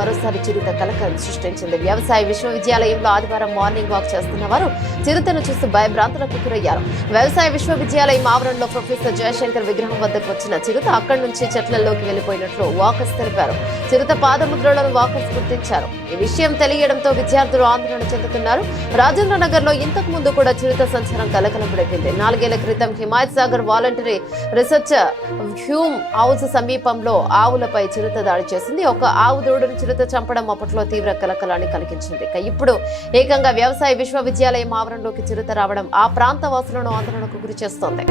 మరోసారి చిరుత కలకలం సృష్టించింది. వ్యవసాయ విశ్వవిద్యాలయంలో ఆదివారం మార్నింగ్ వాక్ చేస్తున్న వారు చిరుతను చూసి భయభ్రాంతులకు గురయ్యారు. వ్యవసాయ విశ్వవిద్యాలయం ఆవరణలో ప్రొఫెసర్ జయశంకర్ విగ్రహం వద్దకు వచ్చిన చిరుత అక్కడి నుంచి చెట్లలోకి వెళ్లిపోయినట్లు వాకర్స్ తెలిపారు. చిరుత పాదముద్రలను వాకర్స్ గుర్తించారు. ఈ విషయం తెలియడంతో విద్యార్థులు ఆందోళన చెందుతున్నారు. రాజేంద్ర నగర్ లో ఇంతకు ముందు కూడా చిరుత సంచారం కలకలం రేపింది. 4 ఏళ్ల క్రితం Himayat Sagar voluntary research Hume house సమీపంలో ఆవులపై చిరుత దాడి చేసింది. ఒక ఆవు దూడను చిరుత చంపడం అప్పట్లో తీవ్ర కలకలాన్ని కలిగించింది. ఇప్పుడు ఏకంగా వ్యవసాయ విశ్వవిద్యాలయం ఆవరణలోకి చిరుత రావడం ఆ ప్రాంత వాసులను ఆందోళనకు గురి చేస్తోంది.